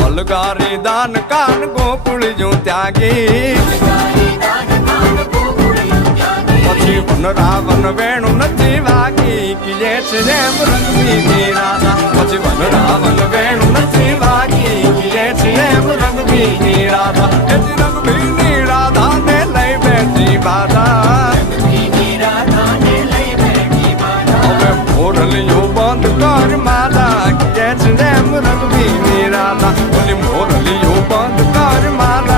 अलगारी दान कान गोकुल जो त्यागी પછી વન રાવણ વેણુ નથી વાગી કિયે છે એમ રંગબીની રાધા પછી વન રાવણ વેણુ નથી વાગી કિયે છે એમ રંગબીની રાધા એ રંગબીની રાધા ને લઈ બેઠી બાધા હવે મોરલીઓ બંધ કર માલા કિયે છે એમ રંગબીની રાધા બોલી મોરલીઓ બંધ કર માલા